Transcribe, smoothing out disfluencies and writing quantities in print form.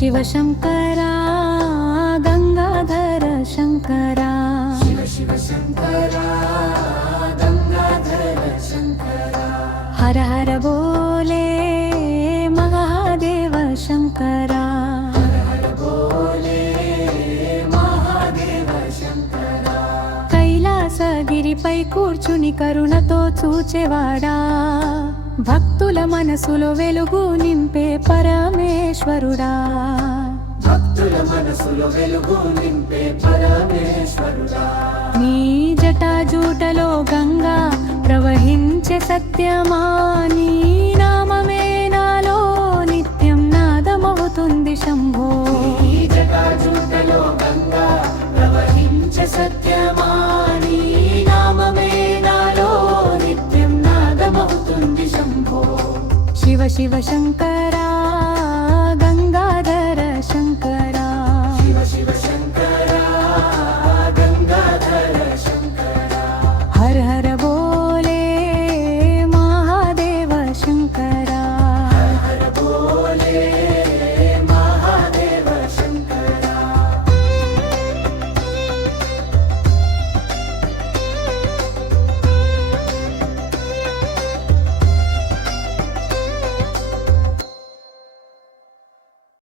शिव शंकरा गंगाधर शंकरा शिव शिव शंकरा गंगाधर शंकरा हर हर बोले महादेव शंकरा हर हर बोले महादेव शंकरा కైలాసగిరిపై కూర్చుని కరుణతో చూచేవాడా భక్తుల మనసులో వెలుగు నింపే పరమేశ్వరుడా భక్తుల మనసులో వెలుగు నింపే పరమేశ్వరుడా నీ జటాజూటలో గంగా ప్రవహించే సత్యమా నీ నామమే నాలో నిత్యం నాదమవుతుంది శంభో నీ జటాజూటలో గంగా ప్రవహించే సత్యమా నీ నామమే నాలో నిత్యం నాదమవుతుంది శంభో శివ శివ శంకర